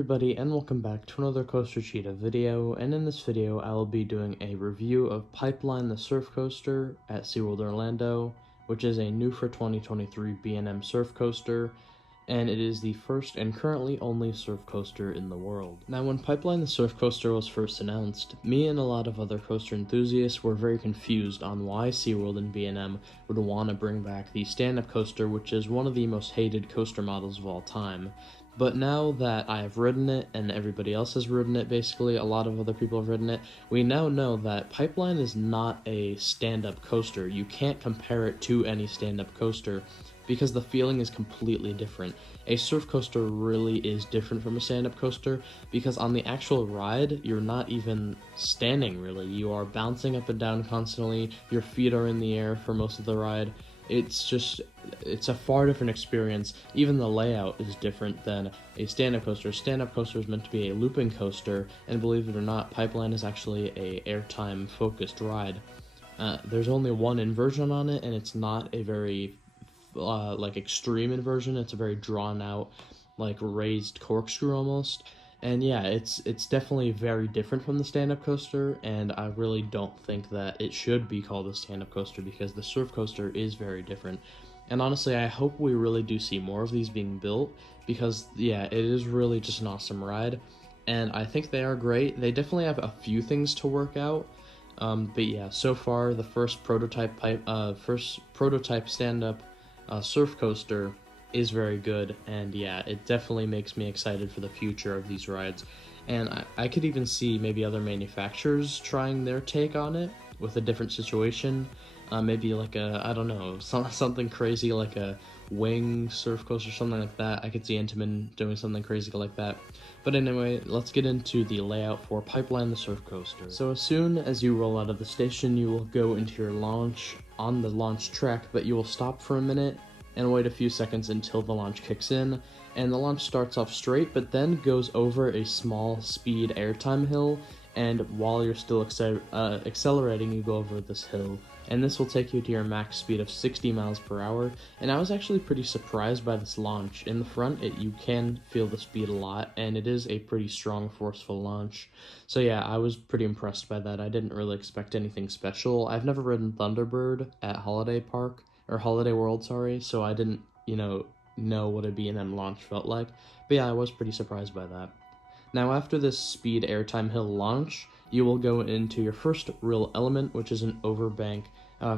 everybody, and welcome back to another Coaster Cheetah video, and in this video I will be doing a review of Pipeline the Surf Coaster at SeaWorld Orlando, which is a new for 2023 B&M surf coaster, and it is the first and currently only surf coaster in the world. Now, when Pipeline the Surf Coaster was first announced, me and a lot of other coaster enthusiasts were very confused on why SeaWorld and B&M would want to bring back the stand-up coaster, which is one of the most hated coaster models of all time. But now that I have ridden it, and everybody else has ridden it basically, a lot of other people have ridden it, we now know that Pipeline is not a stand-up coaster. You can't compare it to any stand-up coaster because the feeling is completely different. A surf coaster really is different from a stand-up coaster because on the actual ride, you're not even standing really. You are bouncing up and down constantly, your feet are in the air for most of the ride. It's a far different experience. Even the layout is different than a stand-up coaster. A stand-up coaster is meant to be a looping coaster, and believe it or not, Pipeline is actually a airtime focused ride. There's only one inversion on it, and it's not a very extreme inversion. It's a very drawn out, raised corkscrew almost. And yeah, it's definitely very different from the stand-up coaster, and I really don't think that it should be called a stand-up coaster because the surf coaster is very different. And honestly, I hope we really do see more of these being built because, yeah, it is really just an awesome ride, and I think they are great. They definitely have a few things to work out, but yeah, so far the first prototype stand-up surf coaster is very good, and yeah, it definitely makes me excited for the future of these rides. And I could even see maybe other manufacturers trying their take on it with a different situation. Maybe like I don't know, something crazy like a wing surf coaster, something like that. I could see Intamin doing something crazy like that. But anyway, let's get into the layout for Pipeline the Surf Coaster. So as soon as you roll out of the station, you will go into your launch on the launch track, but you will stop for a minute and wait a few seconds until the launch kicks in, and the launch starts off straight but then goes over a small speed airtime hill, and while you're still accelerating, you go over this hill, and this will take you to your max speed of 60 miles per hour. And I was actually pretty surprised by this launch. In the front, you can feel the speed a lot, and it is a pretty strong, forceful launch. So yeah, I was pretty impressed by that. I didn't really expect anything special. I've never ridden Thunderbird at Holiday World, so I didn't, know what a B&M launch felt like. But yeah, I was pretty surprised by that. Now, after this speed airtime hill launch, you will go into your first real element, which is an Overbank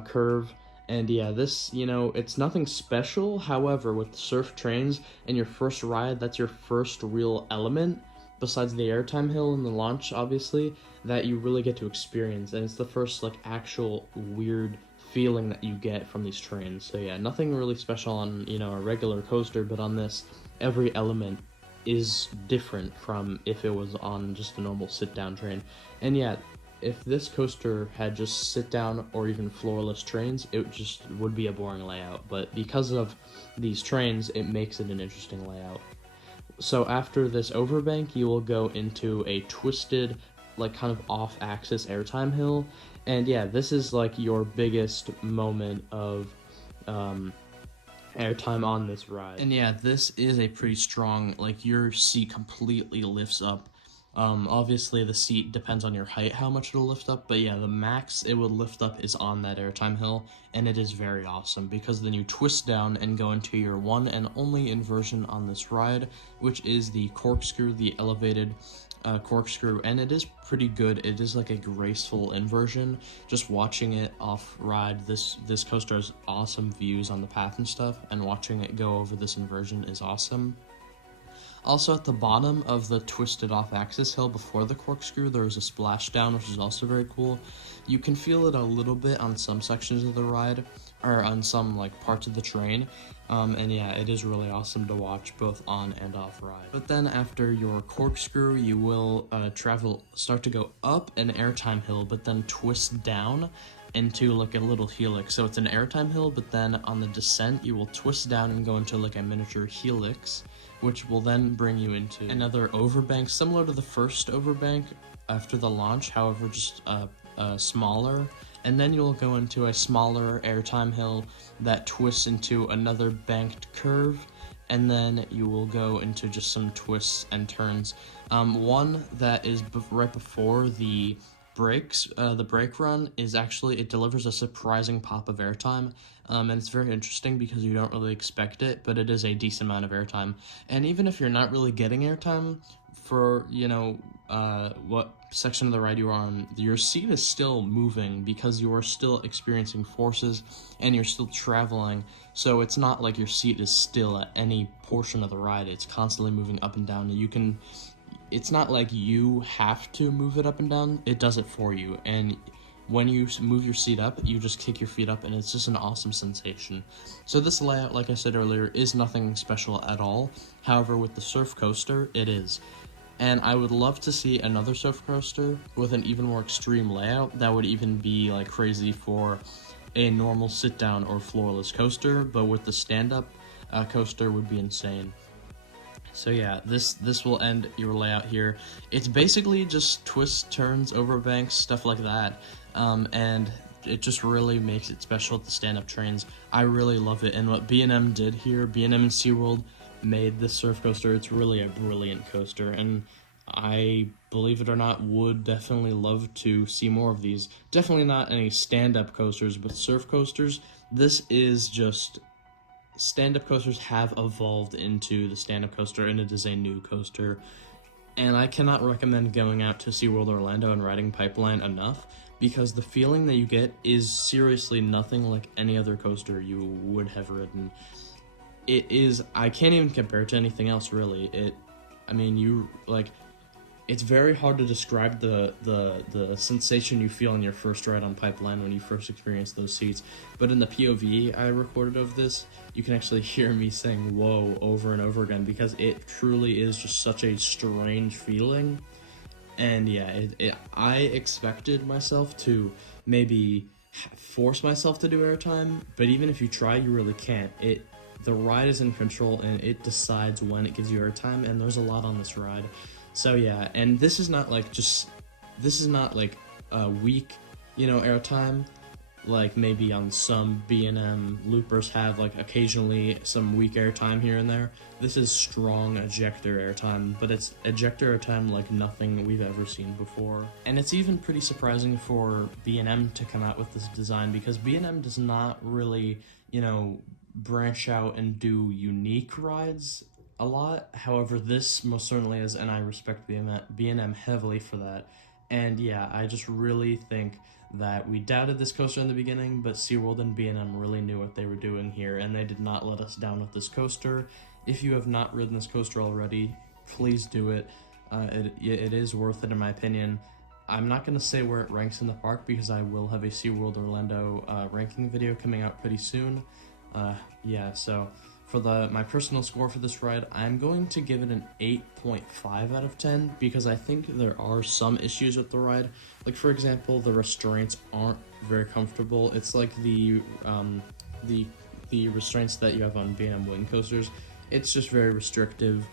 Curve. And yeah, this, it's nothing special. However, with surf trains and your first ride, that's your first real element, besides the airtime hill and the launch, obviously, that you really get to experience. And it's the first, actual weird feeling that you get from these trains. So yeah, nothing really special on, a regular coaster, but on this, every element is different from if it was on just a normal sit-down train. And yeah, if this coaster had just sit-down or even floorless trains, it just would be a boring layout. But because of these trains, it makes it an interesting layout. So after this overbank, you will go into a twisted, kind of off-axis airtime hill. And yeah, this is your biggest moment of airtime on this ride. And yeah, this is a pretty strong, your seat completely lifts up. Obviously the seat depends on your height how much it'll lift up, but yeah, the max it will lift up is on that airtime hill, and it is very awesome because then you twist down and go into your one and only inversion on this ride, which is the corkscrew, the elevated corkscrew, and it is pretty good. It is a graceful inversion. Just watching it off ride, this coaster has awesome views on the path and stuff, and watching it go over this inversion is awesome. Also, at the bottom of the twisted off-axis hill before the corkscrew, there is a splashdown, which is also very cool. You can feel it a little bit on some sections of the ride, or on some parts of the train, and yeah, it is really awesome to watch both on and off ride. But then after your corkscrew, you will start to go up an airtime hill, but then twist down into a little helix. So it's an airtime hill, but then on the descent, you will twist down and go into a miniature helix, which will then bring you into another overbank, similar to the first overbank after the launch, however, just smaller. And then you'll go into a smaller airtime hill that twists into another banked curve, and then you will go into just some twists and turns. One that is right before the brakes, the brake run is actually, it delivers a surprising pop of airtime, and it's very interesting because you don't really expect it, but it is a decent amount of airtime. And even if you're not really getting airtime for, what section of the ride you are on, your seat is still moving because you are still experiencing forces and you're still traveling. So it's not like your seat is still at any portion of the ride. It's constantly moving up and down. It's not like you have to move it up and down. It does it for you. And when you move your seat up, you just kick your feet up, and it's just an awesome sensation. So this layout, like I said earlier, is nothing special at all. However, with the surf coaster, it is. And I would love to see another surf coaster with an even more extreme layout that would even be like crazy for a normal sit-down or floorless coaster, but with the stand-up coaster would be insane. So yeah, this will end your layout here. It's basically just twists, turns, overbanks, stuff like that, and it just really makes it special at the stand-up trains. I really love it, and what B&M did here, B&M and SeaWorld made this surf coaster. It's really a brilliant coaster, and I, believe it or not, would definitely love to see more of these. Definitely not any stand-up coasters, but surf coasters. This is just, stand-up coasters have evolved into the stand-up coaster, and it is a new coaster. And I cannot recommend going out to SeaWorld Orlando and riding Pipeline enough, because the feeling that you get is seriously nothing like any other coaster you would have ridden. It is, I can't even compare it to anything else, really. It's very hard to describe the sensation you feel on your first ride on Pipeline when you first experience those seats. But in the POV I recorded of this, you can actually hear me saying "whoa" over and over again, because it truly is just such a strange feeling. And yeah, I expected myself to maybe force myself to do airtime, but even if you try, you really can't. The ride is in control, and it decides when it gives you airtime, and there's a lot on this ride. So yeah, and this is not like a weak, airtime, like maybe on some B&M loopers have, like occasionally some weak airtime here and there. This is strong ejector airtime, but it's ejector airtime like nothing we've ever seen before. And it's even pretty surprising for B&M to come out with this design, because B&M does not really, branch out and do unique rides a lot. However, this most certainly is, and I respect B&M heavily for that. And yeah, I just really think that we doubted this coaster in the beginning, but SeaWorld and B&M really knew what they were doing here, and they did not let us down with this coaster. If you have not ridden this coaster already, please do it. It is worth it, in my opinion. I'm not going to say where it ranks in the park, because I will have a SeaWorld Orlando ranking video coming out pretty soon. So for my personal score for this ride, I'm going to give it an 8.5 out of 10, because I think there are some issues with the ride. Like, for example, the restraints aren't very comfortable. It's like the restraints that you have on B&M wing coasters. It's just very restrictive.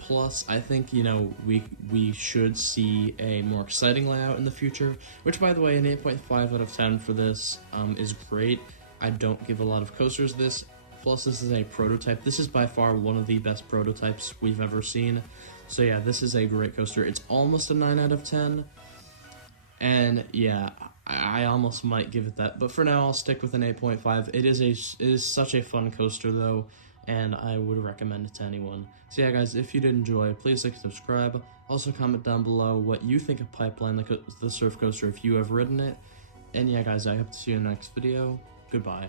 Plus, I think, we should see a more exciting layout in the future, which, by the way, an 8.5 out of 10 for this is great. I don't give a lot of coasters this. Plus, this is a prototype. This is by far one of the best prototypes we've ever seen. So yeah, this is a great coaster. It's almost a 9 out of 10. And yeah, I almost might give it that. But for now, I'll stick with an 8.5. It is such a fun coaster, though, and I would recommend it to anyone. So yeah, guys, if you did enjoy, please like and subscribe. Also, comment down below what you think of Pipeline, the surf coaster, if you have ridden it. And yeah, guys, I hope to see you in the next video. Goodbye.